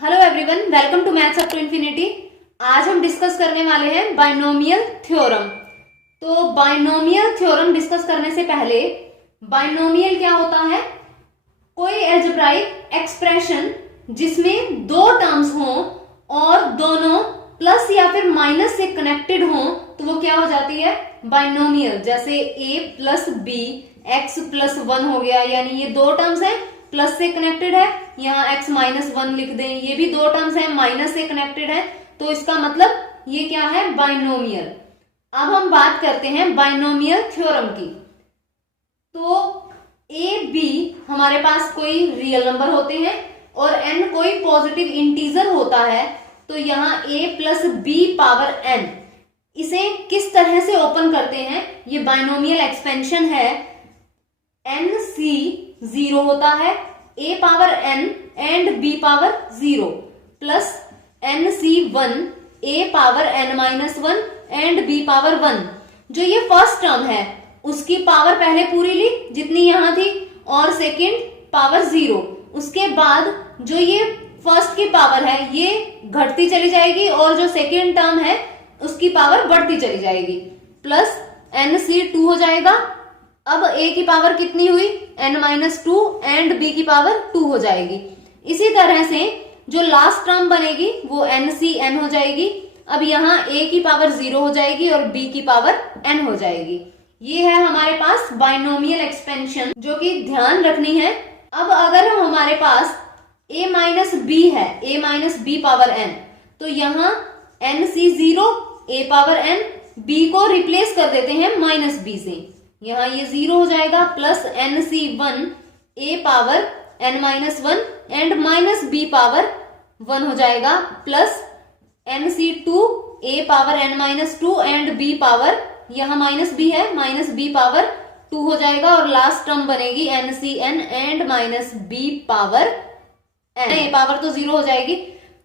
Hello everyone, welcome to maths up to infinity. आज हम discuss करने वाले हैं बाइनोमियल थ्योरम। तो बाइनोमियल थ्योरम डिस्कस करने से पहले बाइनोमियल क्या होता है? कोई अलजेब्राइक एक्सप्रेशन जिसमें दो टर्म्स हों और दोनों प्लस या फिर माइनस से कनेक्टेड हों तो वो क्या हो जाती है? बाइनोमियल। जैसे a plus b x plus one हो गया, यानी ये दो टर्म्स हैं, प्लस से कनेक्टेड है, यहाँ x माइनस वन लिख दें, ये भी दो टर्म्स हैं, माइनस से कनेक्टेड है, तो इसका मतलब ये क्या है? बाइनोमियल। अब हम बात करते हैं बाइनोमियल थ्योरम की। तो a b हमारे पास कोई रियल नंबर होते हैं और n कोई पॉजिटिव इंटीजर होता है, तो यहाँ a plus b power n, इसे किस तरह से ओपन करते हैं? ये बाइनोमियल एक्सपेंशन है, n c जीरो होता है, a power n and b power zero, plus n c one, a power n minus one and b power one. जो ये फर्स्ट टर्म है उसकी पावर पहले पूरी ली जितनी यहां थी, और सेकंड पावर जीरो। उसके बाद जो ये फर्स्ट की पावर है ये घटती चली जाएगी और जो सेकंड टर्म है उसकी पावर बढ़ती चली जाएगी, प्लस n c टू हो जाएगा। अब a की पावर कितनी हुई? n minus two and b की पावर टू हो जाएगी। इसी तरह से जो लास्ट टर्म बनेगी वो n c n हो जाएगी। अब यहाँ a की पावर जीरो हो जाएगी और b की पावर n हो जाएगी। ये है हमारे पास बाइनोमियल एक्सपेंशन जो कि ध्यान रखनी है। अब अगर हमारे पास a माइनस b है, a minus b power n, तो यहाँ n c zero, a power n, b को रिप्लेस कर देते हैं माइनस b से, यहाँ ये जीरो हो जाएगा, plus n c one, a power n minus one and minus b power one हो जाएगा, plus n c two, a power n minus two and b power, यहाँ माइनस b है, minus b power two हो जाएगा, और last term बनेगी n c n and minus b power n। a power तो zero हो जाएगी,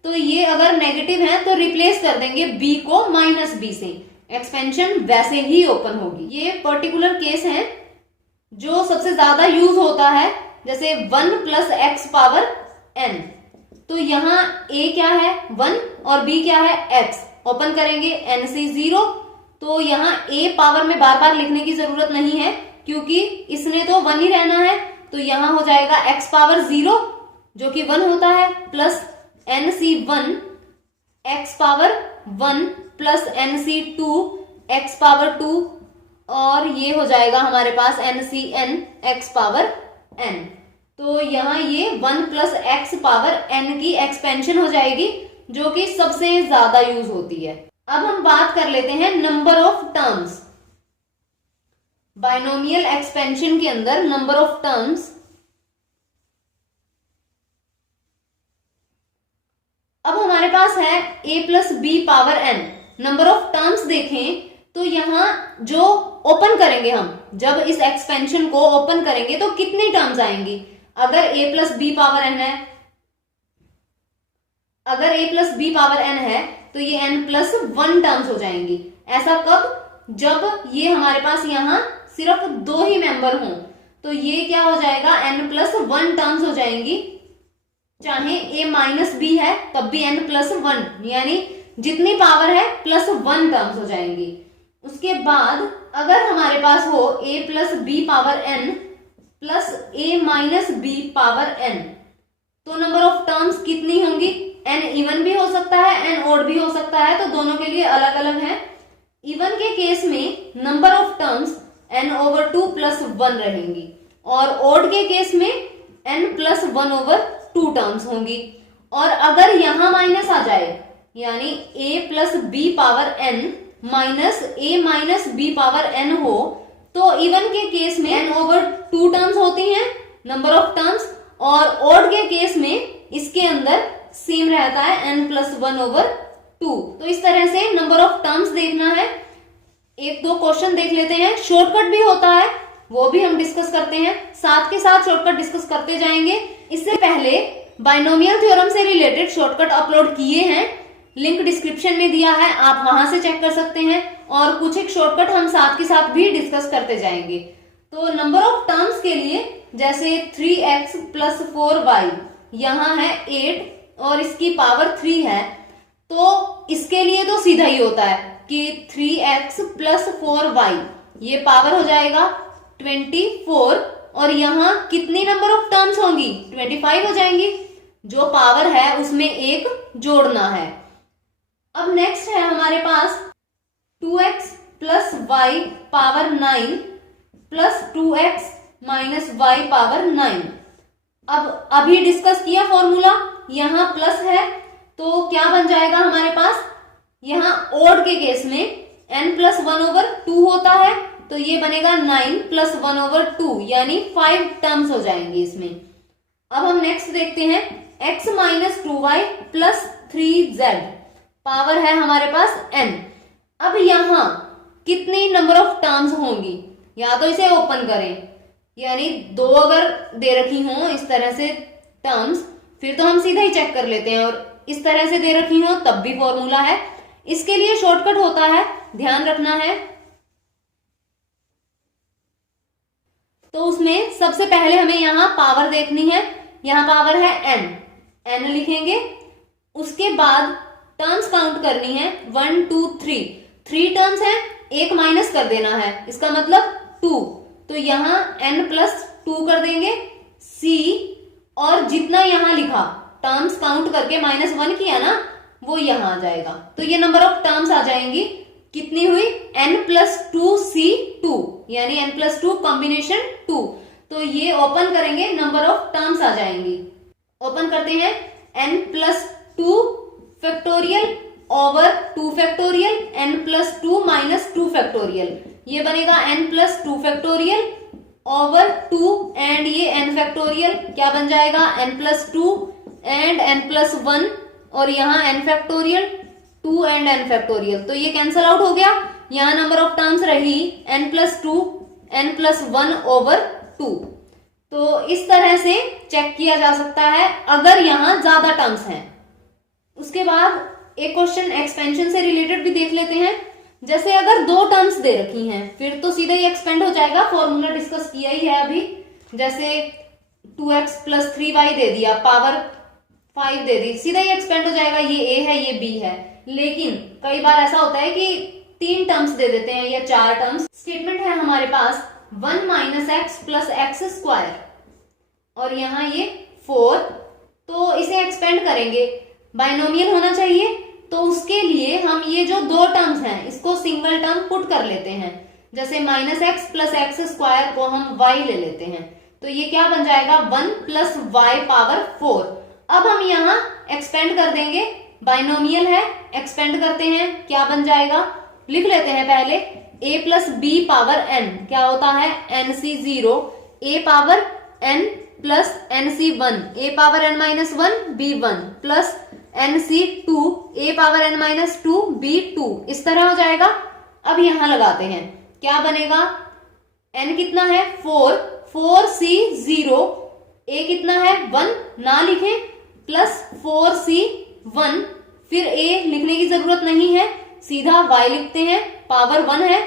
तो ये अगर नेगेटिव है तो रिप्लेस कर देंगे b को माइनस b से, एक्सपेंशन वैसे ही ओपन होगी। ये पर्टिकुलर केस है जो सबसे ज्यादा यूज होता है, जैसे one plus x power n। तो यहाँ a क्या है? वन, और b क्या है? x। ओपन करेंगे n c जीरो, तो यहाँ a पावर में बार बार लिखने की जरूरत नहीं है क्योंकि इसने तो वन ही रहना है, तो यहाँ हो जाएगा x पावर जीरो जो कि वन होता है, plus n c one, x power one, plus n c two, x power two, और ये हो जाएगा हमारे पास n c n, x power n। तो यहाँ ये one plus x power n की एक्सपेंशन हो जाएगी जो कि सबसे ज्यादा यूज होती है। अब हम बात कर लेते हैं number of terms. Binomial expansion के अंदर नंबर ऑफ टर्म्स, अब हमारे पास है a plus b power n। Number of terms देखें तो यहाँ जो ओपन करेंगे हम, जब इस एक्सपेंशन को ओपन करेंगे तो कितनी टर्म्स आएंगी? अगर a plus b power n है, अगर a plus b power n है तो ये n प्लस वन टर्म्स हो जाएंगी। ऐसा कब? जब ये हमारे पास यहाँ सिर्फ दो ही मेंबर हों, तो ये क्या हो जाएगा? n प्लस वन टर्म्स हो जाएंगी। चाहे a माइनस बी है तब भी n प्लस वन, यानी जितनी पावर है प्लस वन टर्म्स हो जाएंगी। उसके बाद अगर हमारे पास हो a plus b power n plus a minus b power n, तो नंबर ऑफ टर्म्स कितनी होंगी? n इवन भी हो सकता है, n ओड भी हो सकता है, तो दोनों के लिए अलग अलग है। इवन के केस में number of terms n over two plus one रहेंगी, और ओड के केस में n plus one over two terms होंगी। और अगर यहां माइनस आ जाए, यानी a plus b power n minus a minus b power n हो, तो इवन के केस में n ओवर टू टर्म्स होती हैं नंबर ऑफ टर्म्स, और ओड के केस में इसके अंदर सेम रहता है n plus one over two. तो इस तरह से नंबर ऑफ टर्म्स देखना है। एक दो क्वेश्चन देख लेते हैं, शॉर्टकट भी होता है वो भी हम डिस्कस करते हैं, साथ के साथ शॉर्टकट डिस्कस करते जाएंगे। इससे पहले बाइनोमियल थ्योरम से रिलेटेड शॉर्टकट अपलोड किए हैं, लिंक डिस्क्रिप्शन में दिया है, आप वहां से चेक कर सकते हैं, और कुछ एक शॉर्टकट हम साथ के साथ भी डिस्कस करते जाएंगे। तो नंबर ऑफ टर्म्स के लिए जैसे 3x प्लस 4y, यहाँ है 8 और इसकी पावर 3 है, तो इसके लिए तो सीधा ही होता है कि 3x प्लस 4y, ये पावर हो जाएगा 24, और यहां कितनी नंबर ऑफ टर्म्स होंगी, 25 हो जाएंगी। जो पावर है उसमें एक जोड़ना है। अब नेक्स्ट है हमारे पास 2x plus y power 9 plus 2x minus y power 9। अब अभी डिस्कस किया फॉर्मूला, यहां प्लस है तो क्या बन जाएगा हमारे पास, यहां ओड के केस में n प्लस 1/2 होता है, तो ये बनेगा 9 प्लस 1/2, यानी 5 टर्म्स हो जाएंगे इसमें। अब हम नेक्स्ट देखते हैं x minus 2y plus 3z, power है हमारे पास n। अब यहां कितनी नंबर ऑफ टर्म्स होंगी, या तो इसे ओपन करें, यानी 2 अगर दे रखी हो इस तरह से टर्म्स, फिर तो हम सीधा ही चेक कर लेते हैं, और इस तरह से दे रखी हो तब भी फॉर्मूला है। इसके लिए शॉर्टकट होता है, ध्यान रखना है। तो उसमें सबसे पहले हमें यहां पावर देखनी है, यहां पावर है n लिखेंगे। उसके बाद टर्म्स काउंट करनी है 1 2 3 टर्म्स है, एक माइनस कर देना है, इसका मतलब 2, तो यहां n प्लस 2 कर देंगे c, और जितना यहां लिखा टर्म्स काउंट करके -1 किया ना, वो यहां आ जाएगा, तो ये नंबर ऑफ टर्म्स आ जाएंगी। कितनी हुई, n प्लस 2c2, यानी n प्लस 2 कॉम्बिनेशन 2, तो ये ओपन करेंगे नंबर ऑफ टर्म्स आ जाएंगी। ओपन करते हैं n plus 2 factorial over 2 factorial, n plus 2 minus 2 factorial, ये बनेगा n plus 2 factorial over 2 and ये n फैक्टोरियल, क्या बन जाएगा n plus 2 and n plus 1, और यहाँ n factorial 2 and n factorial, तो ये कैंसल आउट हो गया। यहाँ नंबर ऑफ टर्म्स रही n plus 2 n plus 1 over 2। तो इस तरह से चेक किया जा सकता है अगर यहाँ ज्यादा टर्म्स हैं। उसके बाद एक क्वेश्चन एक्सपेंशन से रिलेटेड भी देख लेते हैं। जैसे अगर 2 टर्म्स दे रखी हैं, फिर तो सीधा ही एक्सपेंड हो जाएगा, फॉर्मूला डिस्कस किया ही है अभी। जैसे 2x प्लस 3y दे दिया, पावर 5 दे दी, सीधा ही एक्सपेंड हो जाएगा, ये a है ये b है। लेकिन कई बार ऐसा होता है कि 3 टर्म्स दे देते हैं या 4 टर्म्स। स्टेटमेंट है हमारे पास 1 minus x plus x square, और यहाँ ये 4, तो इसे एक्सपेंड करेंगे, बाइनोमियल होना चाहिए, तो उसके लिए हम ये जो 2 टर्म्स हैं इसको सिंगल टर्म पुट कर लेते हैं। जैसे minus x plus x square को हम y ले लेते हैं, तो ये क्या बन जाएगा 1 प्लस वाई पावर 4। अब हम यहाँ एक्सपेंड कर देंगे, बाइनोमियल है, एक्सपेंड करते हैं, क्या बन जाएगा, लिख लेते हैं पहले a plus b power n, क्या होता है nc0, a power n plus nc1, a power n minus 1 b1 plus nc2, a power n minus 2 b2, इस तरह हो जाएगा। अब यहां लगाते हैं, क्या बनेगा, n कितना है 4, 4c0, a कितना है 1, ना लिखें, प्लस 4c1, फिर a लिखने की जरूरत नहीं है, सीधा y लिखते हैं, पावर 1 है,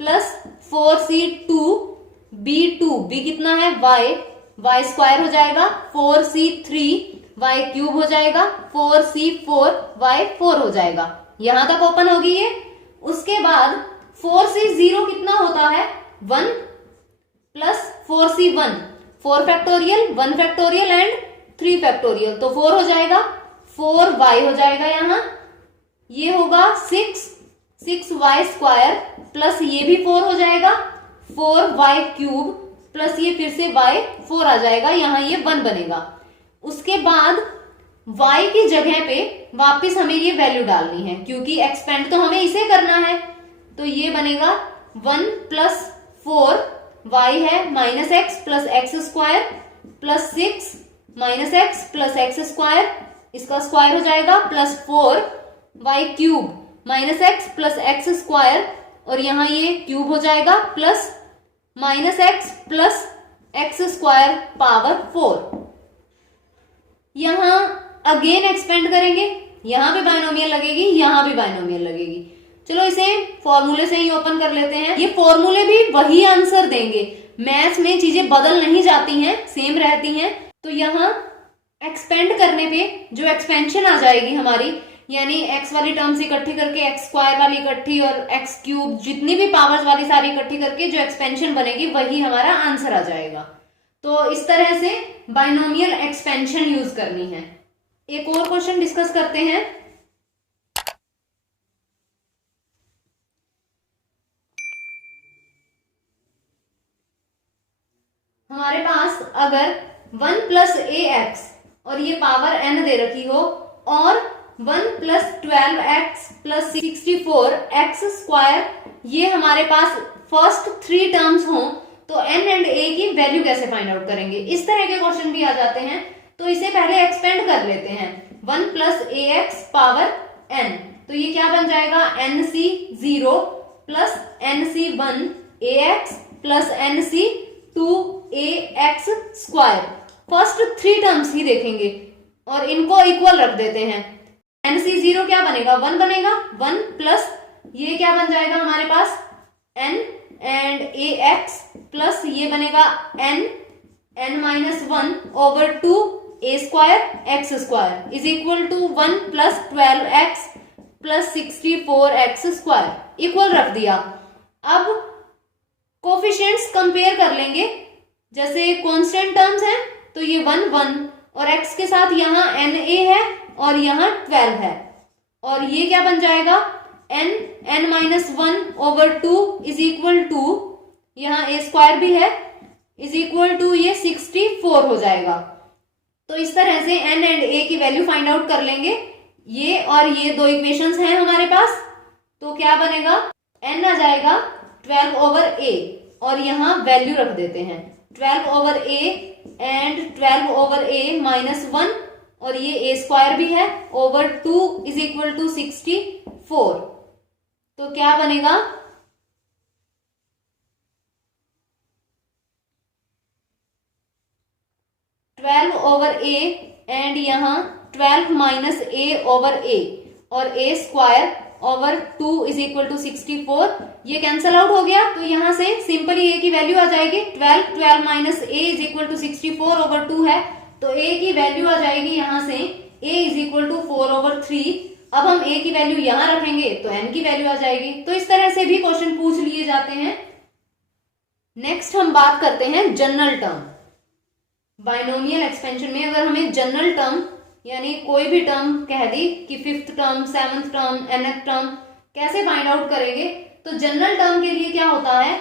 प्लस 4c2 b2, b कितना है y स्क्वायर हो जाएगा, 4c3 y क्यूब हो जाएगा, 4c4 y 4 हो जाएगा। यहां तक ओपन होगी ये। उसके बाद 4c0 कितना होता है 1 plus 4c1, 4 factorial 1 factorial and 3 factorial, तो 4 हो जाएगा, 4y हो जाएगा, यहाँ ये होगा 6y स्क्वायर प्लस ये भी 4 हो जाएगा, 4y क्यूब प्लस ये फिर से y 4 आ जाएगा, यहाँ ये 1 बनेगा। उसके बाद y की जगह पे वापस हमें ये वैल्यू डालनी है, क्योंकि एक्सपेंड तो हमें इसे करना है, तो ये बनेगा 1 प्लस 4y है minus x plus x square plus 6 minus x plus x square, इसका स्क्वायर हो जाएगा, plus 4y cube minus x plus x square, और यहाँ ये क्यूब हो जाएगा, plus minus x plus x square power 4। यहां अगेन एक्सपेंड करेंगे, यहां भी बाइनोमियल लगेगी, यहां भी बाइनोमियल लगेगी। चलो इसे फॉर्मूले से ही ओपन कर लेते हैं। ये फॉर्मूले भी वही आंसर देंगे, मैथ्स में चीजें बदल नहीं जाती हैं, सेम रहती हैं। तो यहाँ एक्सपेंड करने पे जो एक्सपेंशन आ जाएगी हमारी, यानी एक्स वाली टर्म्स इकट्ठी करके एक्स स्क्वायर वाली इकट्ठी और एक्स क्यूब जितनी भी पावर्स वाली सारी इकट्ठी करके जो एक्सपेंशन बनेगी वही हमारा आंसर आ जाएगा। तो इस तरह से बाइनोमियल एक्सपेंशन यूज करनी है। एक और क्वेश्चन डिस्कस करते हैं। हमारे पास अगर 1 प्लस ए एक्स और ये पावर n दे रखी हो और 1 plus 12x plus 64 x square, ये हमारे पास फर्स्ट 3 टर्म्स हो, तो n एंड a की वैल्यू कैसे फाइंड आउट करेंगे? इस तरह के क्वेश्चन भी आ जाते हैं। तो इसे पहले एक्सपेंड कर लेते हैं। 1 plus A X power n, तो ये क्या बन जाएगा? nc0 plus nc1 ax plus nc2 ax square. First 3 terms ही देखेंगे और इनको इक्वल रख देते हैं। nc0 क्या बनेगा? 1 बनेगा। 1 प्लस ये क्या बन जाएगा हमारे पास? n एंड ax प्लस ये बनेगा n minus 1 over 2 a square x square is equal to 1 plus 12x plus 64x square, equal रख दिया। अब कोफिशिएंट्स कंपेयर कर लेंगे। जैसे कांस्टेंट टर्म्स हैं तो ये 1 1 और x के साथ यहाँ na है और यहाँ 12 है, और ये क्या बन जाएगा? n minus 1 over 2 is equal to, यहाँ a स्क्वायर भी है, इज इक्वल टू ये 64 हो जाएगा। तो इस तरह से n एंड a की वैल्यू फाइंड आउट कर लेंगे। ये और ये 2 इक्वेशंस हैं हमारे पास, तो क्या बनेगा? n आ जाएगा 12 ओवर a और यहाँ वैल्यू रख देते हैं 12 over a and 12 over a minus 1 और ये a स्क्वायर भी है ओवर 2 इज इक्वल टू 64। तो क्या बनेगा? ओवर a एंड यहाँ 12 माइनस a ओवर a और a square over 2 is equal to 64। ये कैंसल आउट हो गया, तो यहां से सिंपली a की वैल्यू आ जाएगी 12 minus a is equal to 64 over 2 है, तो a की वैल्यू आ जाएगी यहां से a is equal to 4 over 3। अब हम a की वैल्यू यहां रखेंगे तो n की वैल्यू आ जाएगी। तो इस तरह से भी क्वेश्चन पूछ लिए जाते हैं। नेक्स्ट हम बात करते हैं जनरल टर्म। बाइनोमियल एक्सपेंशन में अगर हमें जनरल टर्म यानी कोई भी टर्म कह दी कि 5th term, 7th term, nth term, कैसे फाइंड आउट करेंगे? तो जनरल टर्म के लिए क्या होता है?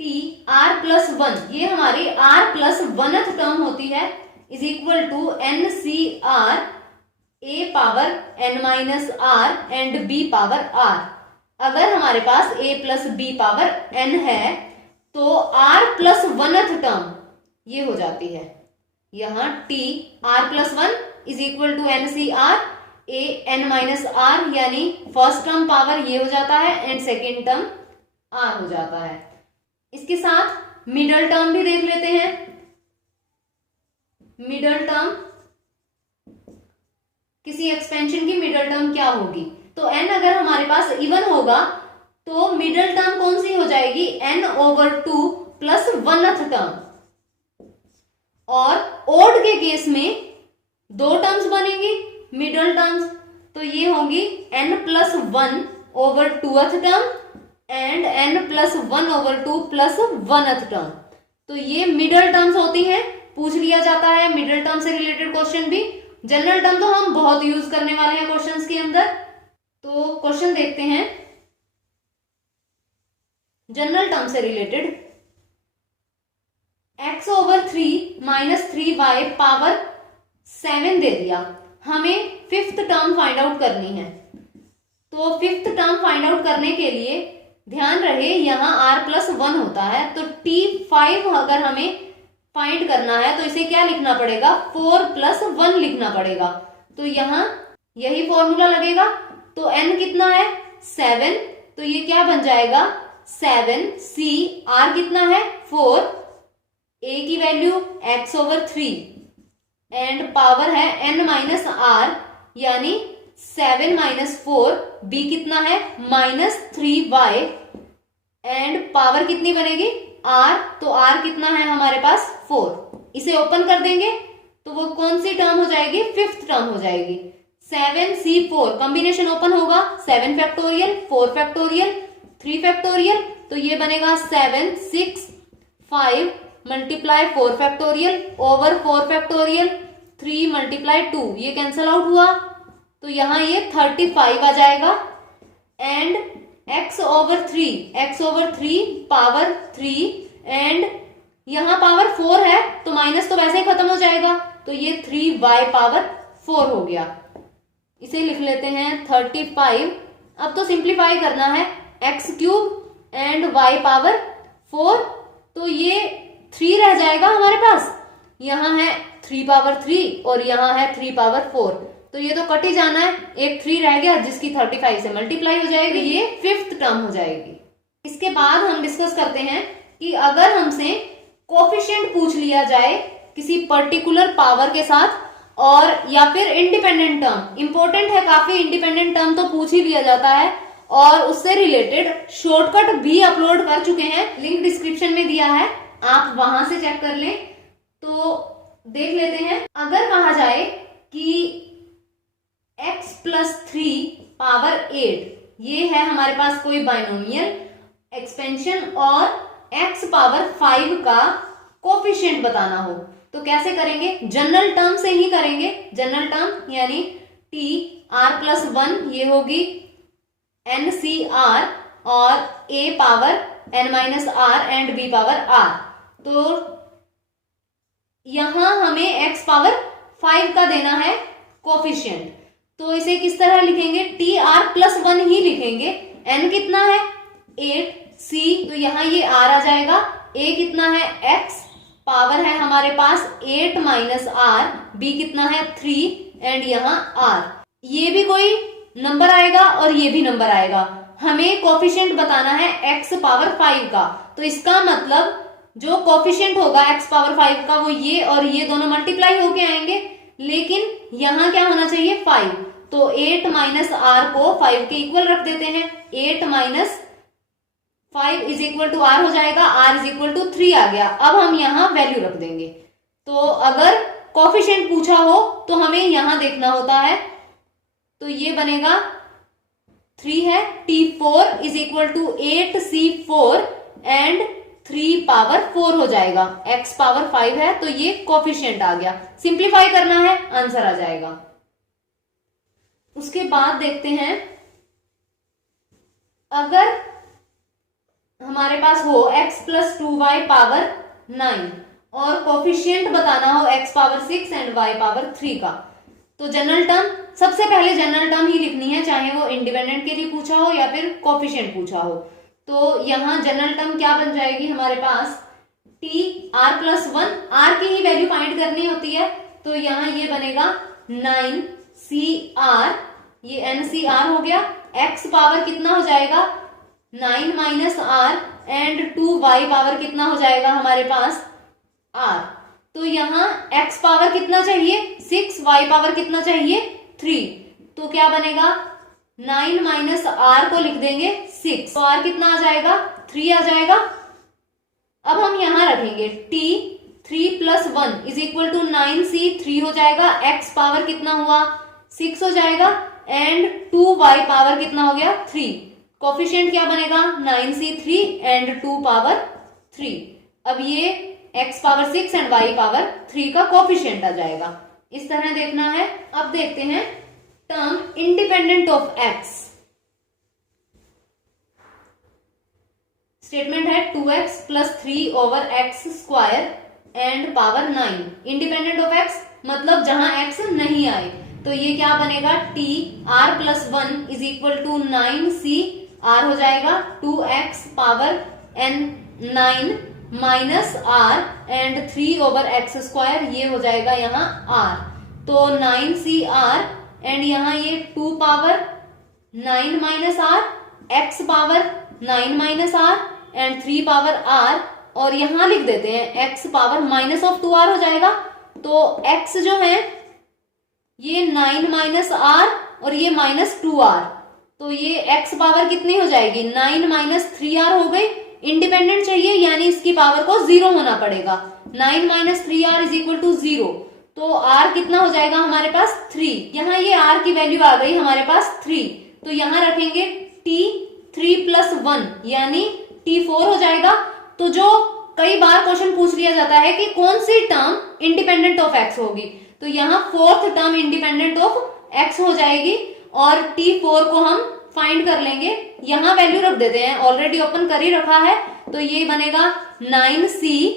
t r प्लस 1, ये हमारी r प्लस 1th टर्म होती है, is equal to n c r a power n minus r and b power r। अगर हमारे पास a plus b power n है तो r प्लस 1th टर्म ये हो जाती है, यहाँ t r plus 1 is equal to n c r a n minus r, यानी फर्स्ट टर्म पावर ये हो जाता है एंड सेकेंड टर्म आर हो जाता है। इसके साथ मिडल टर्म भी देख लेते हैं। मिडल टर्म, किसी एक्सपेंशन की मिडल टर्म क्या होगी? तो n अगर हमारे पास इवन होगा तो मिडल टर्म कौन सी हो जाएगी? n over 2 plus 1th term. और ओड के केस में 2 टर्म्स बनेंगी मिडल टर्म्स, तो ये होंगी n plus 1 over 2th term and n plus 1 over 2 plus 1th term. तो ये मिडल टर्म्स होती हैं, पूछ लिया जाता है मिडल टर्म से रिलेटेड क्वेश्चन भी। जनरल टर्म तो हम बहुत यूज करने वाले हैं क्वेश्चंस के अंदर। तो क्वेश्चन देखते हैं जनरल टर्म से related. x over 3 minus 3y power 7 दे दिया, हमें 5th टर्म फाइंड आउट करनी है। तो 5th टर्म फाइंड आउट करने के लिए ध्यान रहे यहाँ r प्लस 1 होता है, तो t5 अगर हमें फाइंड करना है तो इसे क्या लिखना पड़ेगा? 4 प्लस 1 लिखना पड़ेगा। तो यहाँ यही फॉर्मूला लगेगा। तो n कितना है? 7, तो ये क्या बन जाएगा? 7c, r कितना है? 4, a की value x over 3 and power है n माइनस r, यानी 7 माइनस 4, b कितना है? माइनस 3y एंड पावर कितनी बनेगी? r, तो r कितना है हमारे पास? 4। इसे ओपन कर देंगे तो वो कौन सी टर्म हो जाएगी, फिफ्थ टर्म हो जाएगी। 7c4 कॉम्बिनेशन ओपन होगा, 7 फैक्टोरियल, 4 फैक्टोरियल, 3 फैक्टोरियल, तो ये बनेगा 7 6 5 multiply 4 factorial over 4 factorial 3 multiply 2, ये कैंसल आउट हुआ, तो यहां ये 35 आ जाएगा। And x over 3 power 3 and यहां पावर 4 है तो माइनस तो वैसे ही खत्म हो जाएगा, तो ये 3y पावर 4 हो गया। इसे लिख लेते हैं 35। अब तो सिंप्लीफाई करना है, x cube and y power 4, तो ये 3 रह जाएगा हमारे पास, यहां है 3 पावर 3 और यहां है 3 पावर 4, तो ये तो कट ही जाना है, एक 3 रह गया जिसकी 35 से मल्टीप्लाई हो जाएगी, ये फिफ्थ टर्म हो जाएगी। इसके बाद हम डिस्कस करते हैं कि अगर हमसे कोफिशिएंट पूछ लिया जाए किसी पर्टिकुलर पावर के साथ और या फिर इंडिपेंडेंट टर्म, इंपॉर्टेंट है काफी, इंडिपेंडेंट टर्म तो पूछ ही लिया जाता है, और उससे रिलेटेड शॉर्टकट भी अपलोड कर चुके हैं, लिंक डिस्क्रिप्शन में दिया है, आप वहां से चेक कर लें। तो देख लेते हैं, अगर कहा जाए कि x प्लस 3 पावर 8, ये है हमारे पास कोई बाइनोमियल एक्सपेंशन, और x पावर 5 का कोफिशिएंट बताना हो तो कैसे करेंगे, जनरल टर्म से ही करेंगे। जनरल टर्म यानी t r प्लस 1 ये होगी n c r और a power n minus r and b power r, तो यहां हमें x पावर 5 का देना है कोफिशिएंट, तो इसे किस तरह लिखेंगे, टी आर प्लस 1 ही लिखेंगे। n कितना है 8, c तो यहां ये r आ जाएगा, a कितना है x, पावर है हमारे पास 8 माइनस r, b कितना है 3 एंड यहाँ r, ये भी कोई नंबर आएगा और ये भी नंबर आएगा। हमें कोफिशिएंट बताना है x पावर 5 का, तो इसका मतलब जो कोफिशिएंट होगा x पावर 5 का वो ये और ये दोनों मल्टीप्लाई होके आएंगे, लेकिन यहां क्या होना चाहिए 5, तो 8 माइनस r को 5 के इक्वल रख देते हैं, 8 minus 5 is equal to r हो जाएगा, r इज इक्वल टू 3 आ गया। अब हम यहाँ वैल्यू रख देंगे, तो अगर कोफिशिएंट पूछा हो तो हमें यहां देखना होता है, तो ये बनेगा 3 है, t4 is equal to 8c4 and 3 power 4 हो जाएगा, x पावर 5 है तो ये कोफिशिएंट आ गया, सिंप्लीफाई करना है आंसर आ जाएगा। उसके बाद देखते हैं, अगर हमारे पास हो x प्लस 2y पावर 9 और कोफिशिएंट बताना हो x power 6 and y power 3 का, तो जनरल टर्म, सबसे पहले जनरल टर्म ही लिखनी है, चाहे वो इंडिपेंडेंट के लिए पूछा हो या फिर कोफिशिएंट पूछा हो। तो यहाँ जनरल टर्म क्या बन जाएगी हमारे पास, t r प्लस 1, r की ही वैल्यू फाइंड करनी होती है, तो यहाँ ये बनेगा 9cr, ये ncr हो गया, x पावर कितना हो जाएगा 9 minus r and 2y power कितना हो जाएगा हमारे पास r, तो यहाँ x पावर कितना चाहिए 6, y पावर कितना चाहिए 3, तो क्या बनेगा 9 माइनस r को लिख देंगे 6, तो r कितना आ जाएगा 3 आ जाएगा। अब हम यहां रखेंगे t 3 plus 1 is equal to 9c 3 हो जाएगा, x पावर कितना हुआ 6 हो जाएगा एंड 2y पावर कितना हो गया 3, कोफिशिएंट क्या बनेगा 9c3 एंड 2 पावर 3। अब ये x power 6 and y power 3 का कोफिशिएंट आ जाएगा, इस तरह देखना है। अब देखते हैं term independent of x, statement है 2x plus 3 over x square and power 9, independent of x मतलब जहां x नहीं आए, तो ये क्या बनेगा t r plus 1 is equal to 9c r हो जाएगा, 2x power n 9 minus r and 3 over x square, ये हो जाएगा यहाँ r, तो 9cr एंड यहाँ ये 2 power 9 minus r, x power 9 minus r and 3 power r, और यहाँ लिख देते हैं x power minus of 2r हो जाएगा, तो x जो है ये 9 माइनस r और ये माइनस 2r, तो ये x पावर कितनी हो जाएगी 9 माइनस 3r हो गई, इंडिपेंडेंट चाहिए यानी इसकी पावर को 0 होना पड़ेगा, 9 minus 3r is equal to 0, तो r कितना हो जाएगा हमारे पास 3। यहाँ ये r की वैल्यू आ गई हमारे पास 3, तो यहाँ रखेंगे t 3+1 यानी t 4 हो जाएगा। तो जो कई बार क्वेश्चन पूछ लिया जाता है कि कौन सी टर्म इंडिपेंडेंट ऑफ x होगी, तो यहाँ fourth term independent of x हो जाएगी और t4 को हम फाइंड कर लेंगे। यहाँ वैल्यू रख देते हैं, ऑलरेडी ओपन कर ही रखा है, तो ये बनेगा 9c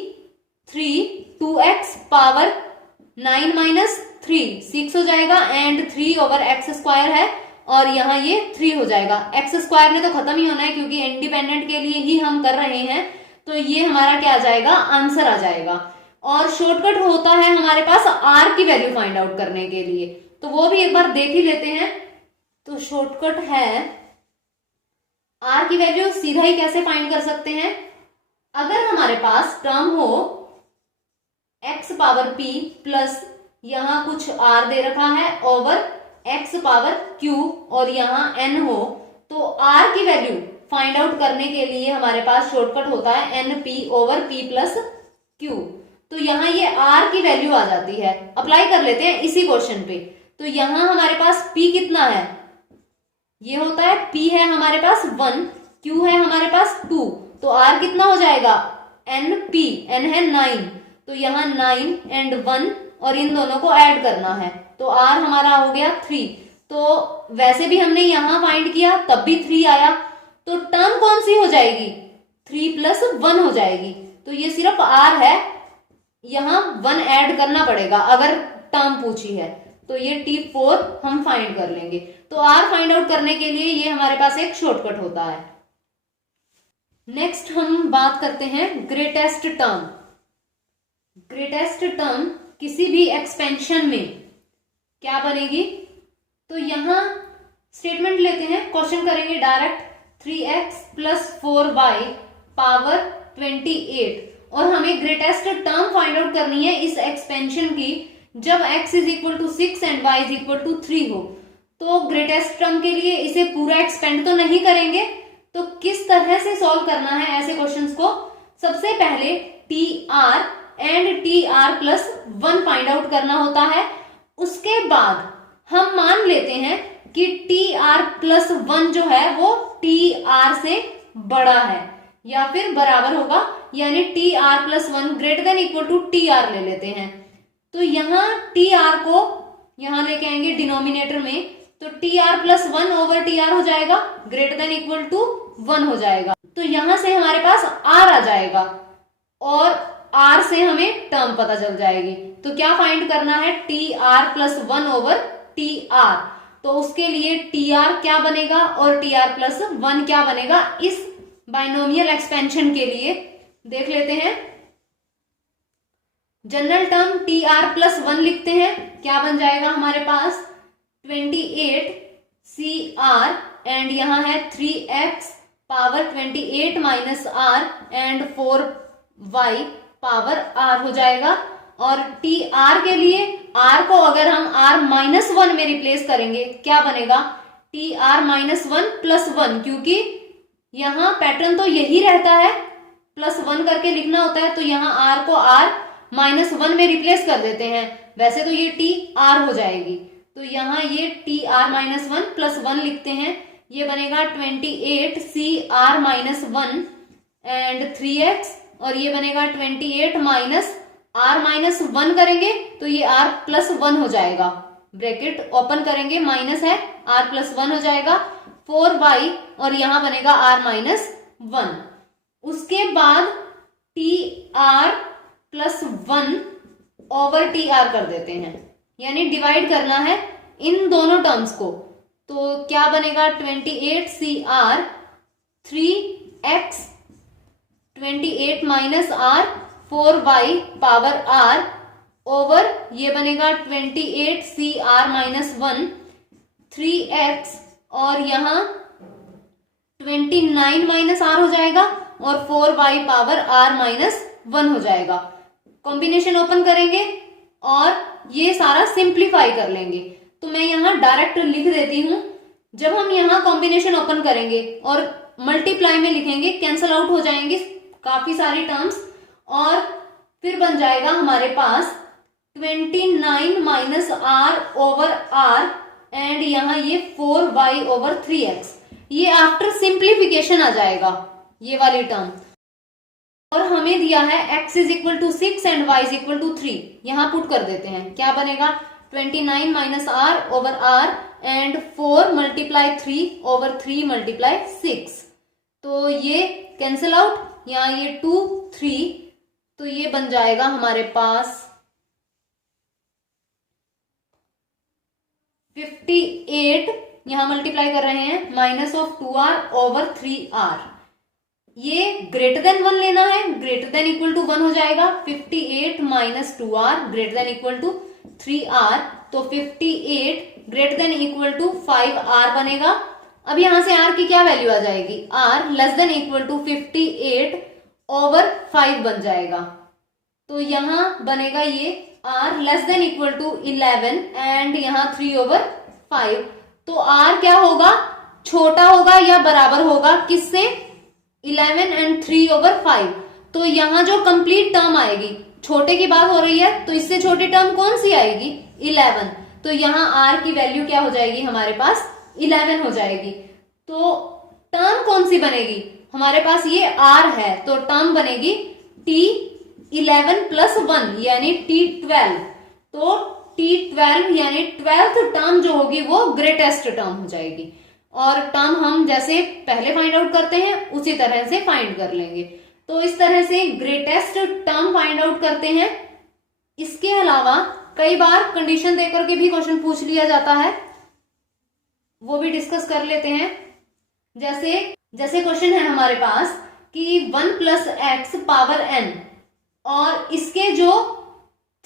3 2x पावर 9 माइनस 3 6 हो जाएगा एंड 3/x² है और यहाँ ये 3 हो जाएगा। x² ने तो खत्म ही होना है क्योंकि इंडिपेंडेंट के लिए ही हम कर रहे हैं, तो ये हमारा क्या आ जाएगा, आंसर आ जाएगा। और शॉर्टकट होता है हमारे पास r की वैल्यू फाइंड आउट करने के लिए, तो वो भी एक बार देख ही लेते हैं। तो शॉर्टकट है, r की वैल्यू सीधा ही कैसे फाइंड कर सकते हैं, अगर हमारे पास टर्म हो x पावर p प्लस यहाँ कुछ r दे रखा है ओवर x पावर q और यहाँ n हो, तो r की वैल्यू फाइंड आउट करने के लिए हमारे पास शॉर्टकट होता है np/p प्लस q। तो यहाँ ये r की वैल्यू आ जाती है। अप्लाई कर लेते हैं इसी क्वेश्चन पे। तो यहाँ हमारे पास p कितना है, ये होता है p है हमारे पास 1, q है हमारे पास 2, तो r कितना हो जाएगा np, n है 9, तो यहाँ 9 एंड 1 और इन दोनों को ऐड करना है, तो r हमारा हो गया 3। तो वैसे भी हमने यहाँ फाइंड किया तब भी 3 आया, तो टर्म कौन सी हो जाएगी, 3+1 हो जाएगी। तो ये सिर्फ r है, यहाँ 1 ऐड करना पड़ेगा अगर टर्म पूछी है, तो ये t4 हम फाइंड कर लेंगे। तो r फाइंड आउट करने के लिए ये हमारे पास एक शॉर्टकट होता है। नेक्स्ट हम बात करते हैं ग्रेटेस्ट टर्म। ग्रेटेस्ट टर्म किसी भी एक्सपेंशन में क्या बनेगी, तो यहाँ स्टेटमेंट लेते हैं, क्वेश्चन करेंगे डायरेक्ट 3x + 4y पावर 28 और हमें ग्रेटेस्ट टर्म फाइंड आउट करनी है इस एक्सपेंशन की जब x = 6 एंड y = 3 हो। तो ग्रेटेस्ट टर्म के लिए इसे पूरा एक्सपेंड तो नहीं करेंगे, तो किस तरह से सॉल्व करना है ऐसे क्वेश्चंस को, सबसे पहले tr and tr+1 find out करना होता है। उसके बाद हम मान लेते हैं कि tr+1 जो है वो tr से बड़ा है या फिर बराबर होगा, यानी tr+1 > tr ले लेते हैं। तो यहाँ tr को यहाँ लेके आएंगे डिनोमिनेटर में, तो tr+1 ओवर tr हो जाएगा, > 1 हो जाएगा। तो यहां से हमारे पास r आ जाएगा और r से हमें टर्म पता चल जाएगी। तो क्या फाइंड करना है, tr+1 ओवर tr, तो उसके लिए tr क्या बनेगा और tr+1 क्या बनेगा इस बाइनोमियल एक्सपेंशन के लिए देख लेते हैं। जनरल टर्म tr+1 लिखते हैं, क्या बन जाएगा हमारे पास 28cr एंड यहाँ है 3x power 28 minus r and 4y power r हो जाएगा। और tr के लिए r को अगर हम r-1 में रिप्लेस करेंगे क्या बनेगा, tr-1 + 1, क्योंकि यहाँ पैटर्न तो यही रहता है, +1 करके लिखना होता है, तो यहाँ r को r-1 में रिप्लेस कर देते हैं। वैसे तो ये tr हो जाएगी, तो यहाँ ये tr-1 + 1 लिखते हैं, ये बनेगा 28cr-1 एंड 3x और ये बनेगा 28 माइनस r-1 करेंगे तो ये r+1 हो जाएगा, ब्रैकेट ओपन करेंगे, माइनस है, r+1 हो जाएगा 4y और यहाँ बनेगा r-1। उसके बाद tr+1 ओवर tr कर देते हैं, यानी डिवाइड करना है इन दोनों टर्म्स को। तो क्या बनेगा 28cr 3x 28 minus r 4y power r over ये बनेगा 28cr-1 3x और यहाँ 29 माइनस r हो जाएगा और 4y पावर r-1 हो जाएगा। कॉम्बिनेशन ओपन करेंगे और ये सारा सिंप्लीफाई कर लेंगे। तो मैं यहाँ डायरेक्ट लिख देती हूं, जब हम यहाँ कॉम्बिनेशन ओपन करेंगे और मल्टीप्लाई में लिखेंगे, कैंसल आउट हो जाएंगे काफी सारी टर्म्स और फिर बन जाएगा हमारे पास 29 minus r over r and यहाँ ये 4y ओवर 3x, ये आफ्टर सिंप्लीफिकेशन आ जाएगा ये वाली टर्म। और हमें दिया है x is equal to 6 and y is equal to 3, यहां पुट कर देते हैं, क्या बनेगा 29 minus r over r and 4 multiply 3 over 3 multiply 6, तो ये कैंसिल आउट, यहाँ ये 2 3, तो ये बन जाएगा हमारे पास 58, यहां मल्टीप्लाई कर रहे हैं, minus of 2r over 3r, ये ग्रेटर देन 1 लेना है, ग्रेटर देन इक्वल टू 1 हो जाएगा, 58 minus 2r greater than equal to 3r, तो 58 greater than equal to 5r बनेगा। अब यहां से r की क्या वैल्यू आ जाएगी, r less than equal to 58 over 5 बन जाएगा, तो यहां बनेगा ये r less than equal to 11 and यहां 3 ओवर 5, तो r क्या होगा, छोटा होगा या बराबर होगा किससे, 11 एंड 3 ओवर 5, तो यहां जो कंप्लीट टर्म आएगी, छोटे की बात हो रही है तो इससे छोटी टर्म कौन सी आएगी 11, तो यहां r की वैल्यू क्या हो जाएगी हमारे पास 11 हो जाएगी। तो टर्म कौन सी बनेगी, हमारे पास ये r है तो टर्म बनेगी t11 प्लस 1 यानी t12, तो t12 यानी 12th टर्म जो होगी वो ग्रेटेस्ट टर्म हो जाएगी, और टर्म हम जैसे पहले फाइंड आउट करते हैं उसी तरह से फाइंड कर लेंगे, तो इस तरह से ग्रेटेस्ट टर्म फाइंड आउट करते हैं। इसके अलावा कई बार कंडीशन देकर के भी क्वेश्चन पूछ लिया जाता है, वो भी डिस्कस कर लेते हैं। जैसे क्वेश्चन है हमारे पास कि 1 प्लस एक्स पावर n, और इसके जो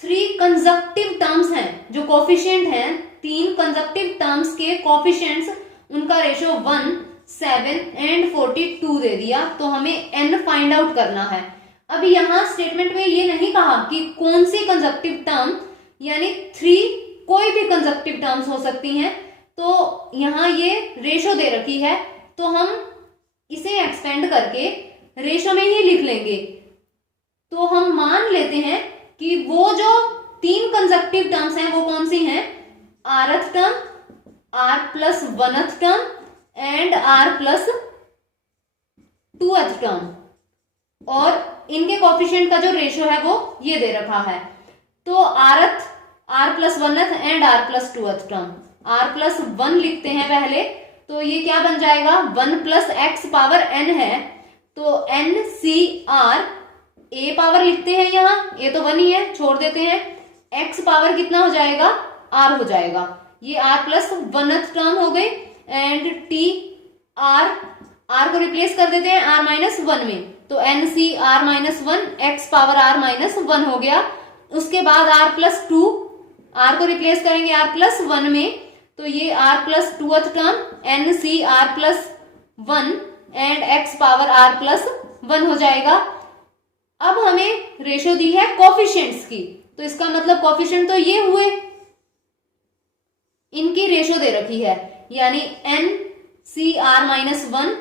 3 कंजक्टिव टर्म्स हैं, जो कोफिशिएंट हैं, 3 कंजक्टिव टर्म्स के कोफिशिएंट्स, उनका रेशियो 1, 7 एंड 42 दे दिया, तो हमें n फाइंड आउट करना है। अब यहाँ स्टेटमेंट में ये नहीं कहा कि कौन सी कंजक्टिव टर्म, यानी 3 कोई भी कंजक्टिव टर्म्स हो सकती हैं, तो यहाँ ये रेशियो दे रखी है, तो हम इसे एक्सपेंड करके रेशियो में ही लिख लेंगे। तो हम मान लेते हैं कि वो जो 3 कंजक्टिव टर्म्स हैं वो कौन सी हैं, rth term, r plus 1th term and r plus 2th term, और इनके कोफिशिएंट का जो रेशियो है वो ये दे रखा है, तो r plus 1th and r plus 2th term, r plus 1 लिखते हैं पहले, तो ये क्या बन जाएगा 1 प्लस एक्स पावर n है, तो n c r, a power लिखते हैं, यहाँ a तो 1 ही है, छोड़ देते हैं, x पावर कितना हो जाएगा r हो जाएगा, ये r प्लस 1th टर्म हो गई, एंड t r को रिप्लेस कर देते हैं r माइनस 1 में, तो n c r minus 1 x power r minus 1 हो गया। उसके बाद r प्लस 2, r को रिप्लेस करेंगे r प्लस 1 में, तो ये r plus 2th term n c r plus 1 and x power r plus 1 हो जाएगा। अब हमें रेशियो दी है कोफिशिएंट्स की, तो इसका मतलब कोफिशिएंट तो ये हुए, इनकी रेशियो दे रखी है, यानी n c r minus 1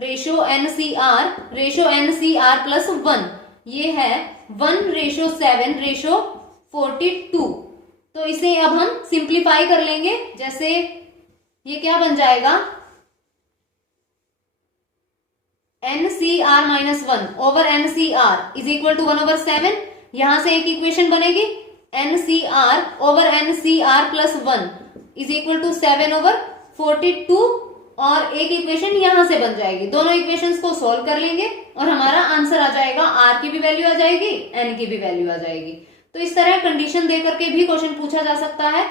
ratio n c r plus 1, ये है 1:7 रेशियो 42, तो इसे अब हम सिंप्लीफाई कर लेंगे। जैसे ये क्या बन जाएगा, n c r minus 1 over n c r is equal to 1/7, यहां से एक इक्वेशन बनेगी, n c r over n c r plus 1 is equal to 7/42, और एक इक्वेशन यहां से बन जाएगी। दोनों इक्वेशंस को सॉल्व कर लेंगे और हमारा आंसर आ जाएगा, r की भी वैल्यू आ जाएगी, n की भी वैल्यू आ जाएगी। तो इस तरह कंडीशन दे करके भी क्वेश्चन पूछा जा सकता है।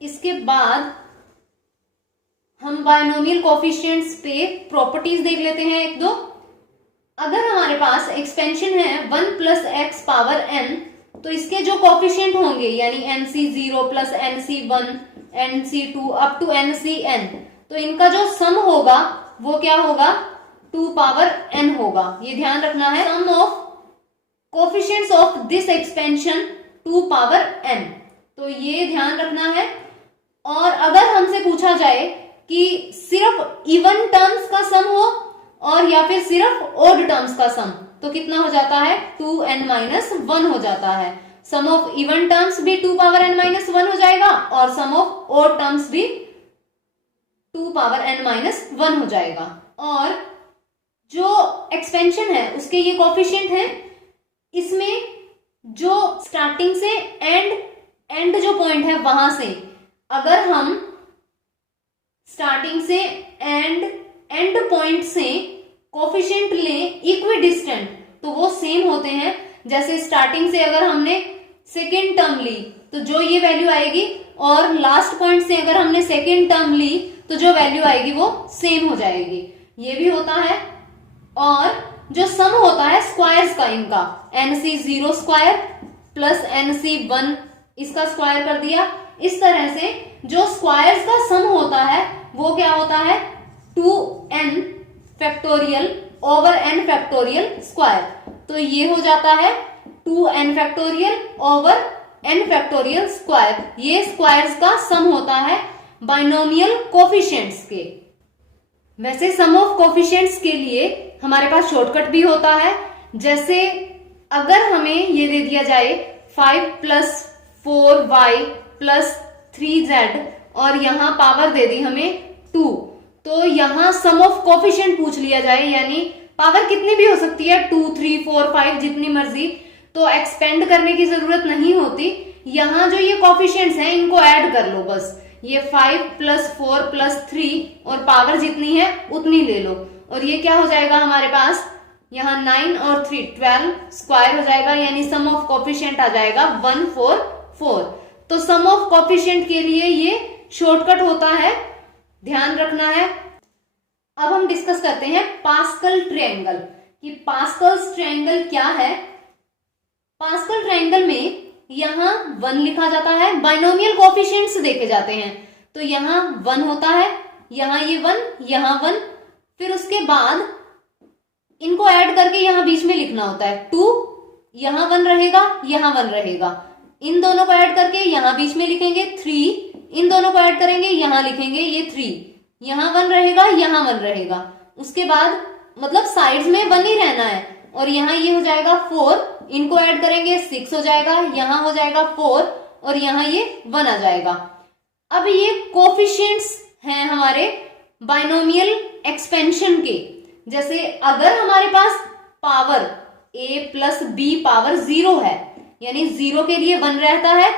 इसके बाद हम बायनोमियल कोफिशिएंट्स पे प्रॉपर्टीज देख लेते हैं एक दो। अगर हमारे पास एक्सपेंशन है 1 प्लस एक्स पावर n, तो इसके जो कोफिशिएंट होंगे यानी nc0 plus nc1 nc2 up to ncn, तो इनका जो सम होगा वो क्या होगा 2 पावर n होगा। ये ध्यान रखना है, sum of coefficients of this expansion 2 power n, तो ये ध्यान रखना है। और अगर हमसे पूछा जाए कि सिर्फ इवन टर्म्स का सम हो और या फिर सिर्फ ओड टर्म्स का सम, तो कितना हो जाता है 2n-1 हो जाता है। सम ऑफ इवन टर्म्स भी 2 पावर n माइनस 1 हो जाएगा और सम ऑफ ऑड टर्म्स भी 2 पावर n माइनस 1 हो जाएगा। और जो एक्सपेंशन है उसके ये कोफिशिएंट है, इसमें जो स्टार्टिंग से एंड जो पॉइंट है वहां से अगर हम स्टार्टिंग से एंड पॉइंट से कोफिशिएंट लें इक्वी डिस्टेंट तो वो सेम होते हैं। जैसे स्टार्टिंग से अगर हमने सेकेंड टर्म ली तो जो ये वैल्यू आएगी और लास्ट पॉइंट से अगर हमने सेकेंड टर्म ली तो जो वैल्यू आएगी वो सेम हो जाएगी, ये भी होता है। और जो सम होता है स्क्वायर्स का, इनका NC0 स्क्वायर प्लस NC1 इसका स्क्वायर कर दिया, इस तरह से जो स्क्वायर्स का सम होता है वो क्या होता है 2n factorial over n factorial square. तो ये हो जाता है 2n factorial over n factorial square. ये स्क्वायर्स का सम होता है बाइनोमियल कोफिशिएंट्स के। वैसे सम ऑफ कोफिशिएंट्स के लिए हमारे पास शॉर्टकट भी होता है। जैसे अगर हमें ये दे दिया जाए 5 + 4y + 3z और यहां पावर दे दी हमें 2, तो यहां सम ऑफ कोफिशिएंट पूछ लिया जाए, यानी पावर कितनी भी हो सकती है 2, 3, 4, 5 जितनी मर्जी, तो एक्सपेंड करने की जरूरत नहीं होती। यहां जो ये कोफिशिएंट्स हैं इनको ऐड कर लो बस, ये 5 + 4 + 3 और पावर जितनी है उतनी ले लो और ये क्या हो जाएगा हमारे पास यहाँ 9 और 3 12 स्क्वायर हो जाएगा, यानी सम ऑफ कोफिशिएंट आ जाएगा 144। तो सम ऑफ कोफिशिएंट के लिए ये शॉर्टकट होता है, ध्यान रखना है। अब हम डिस्कस करते हैं पास्कल ट्रायंगल कि पास्कल्स ट्रायंगल क्या है। पास्कल ट्रायंगल में यहाँ 1 लिखा जाता है, बाइनोमियल कोफिशिएंट्स देखे जाते हैं तो यहाँ 1 होता है, यहाँ ये 1, यहाँ 1, फिर उसके बाद इनको ऐड करके यहाँ बीच में लिखना होता है 2, यहाँ 1 रहेगा, यहाँ 1 रहेगा, इन दोनों को ऐड करके यहाँ बीच में लिखेंगे 3, इन दोनों को ऐड करेंगे यहाँ लिखेंगे ये 3, यहाँ 1 रहेगा, यहाँ 1 रहेगा, उसके बाद मतलब साइड्स में 1 ही रहना है और यहाँ ये हो जाएगा 4, इनको ऐड करेंगे 6 हो जाएगा, यहाँ हो जाएगा 4 और यहाँ ये 1 आ जाएगा। अब ये कोफिशिएंट्स हैं हमारे बाइनोमियल एक्सपेंशन के। जैसे अगर हमारे पास पावर a + b पावर 0 है, यानी 0 के लिए 1 रहता है,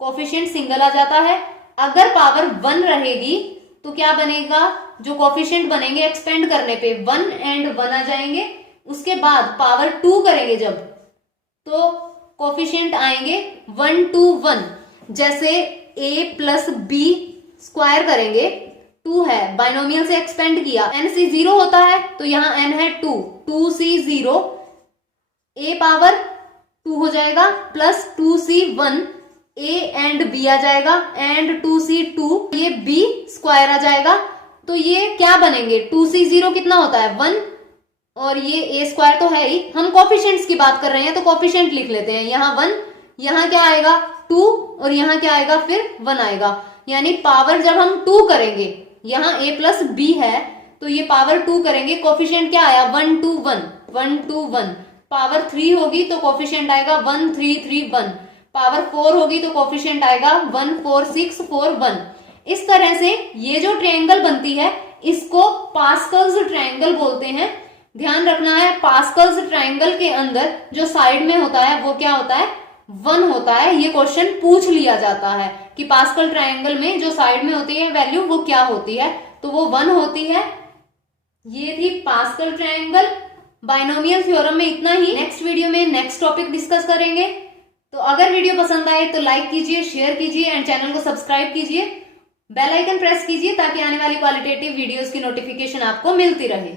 कोफिशिएंट सिंगल आ जाता है। अगर पावर 1 रहेगी तो क्या बनेगा, जो कोफिशिएंट बनेंगे एक्सपेंड करने पे 1 and 1 आ जाएंगे। उसके बाद पावर 2 करेंगे जब, तो कोफिशिएंट आएंगे 1 to 1। जैसे a + b स्क्वायर करेंगे, 2 है, बाइनोमियल से एक्सपेंड किया, NC0 होता है तो यहाँ n है 2, 2C0, a पावर 2 हो जाएगा plus 2C1, a and b आ जाएगा एंड 2C2, ये b स्क्वायर आ जाएगा। तो ये क्या बनेंगे, 2C0 कितना होता है 1 और ये a स्क्वायर तो है ही, हम कोफिशिएंट्स की बात कर रहे हैं तो कोफिशिएंट लिख लेते हैं। यहाँ 1, यहाँ क्या आएगा 2 और यहाँ क्या आएगा फिर 1 आएगा, यानी पावर जब हम 2 करेंगे, यहाँ a + b है तो ये पावर 2 करेंगे, कोफिशिएंट क्या आया 1 to 1, 1 to 1। पावर 3 होगी तो कोफिशिएंट आएगा 1 3 3 1, पावर 4 होगी तो कोफिशिएंट आएगा 1 4 6 4 1। इस तरह से ये जो ट्रायंगल बनती है इसको पास्कल्स ट्रायंगल बोलते हैं। ध्यान रखना है, पास्कल्स ट्रायंगल के अंदर जो साइड में होता है वो क्या होता है 1 होता है। ये क्वेश्चन पूछ लिया जाता है कि पास्कल ट्रायंगल में जो साइड में होती है वैल्यू वो क्या होती है, तो वो 1 होती है। ये थी पास्कल ट्रायंगल। बाइनोमियल थ्योरम में इतना ही, नेक्स्ट वीडियो में नेक्स्ट टॉपिक डिस्कस करेंगे। तो अगर वीडियो पसंद आए तो लाइक कीजिए, शेयर कीजिए एंड चैनल को सब्सक्राइब कीजिए, बेल आइकन प्रेस कीजिए ताकि आने वाली क्वालिटेटिव वीडियोस की नोटिफिकेशन आपको मिलती रहे।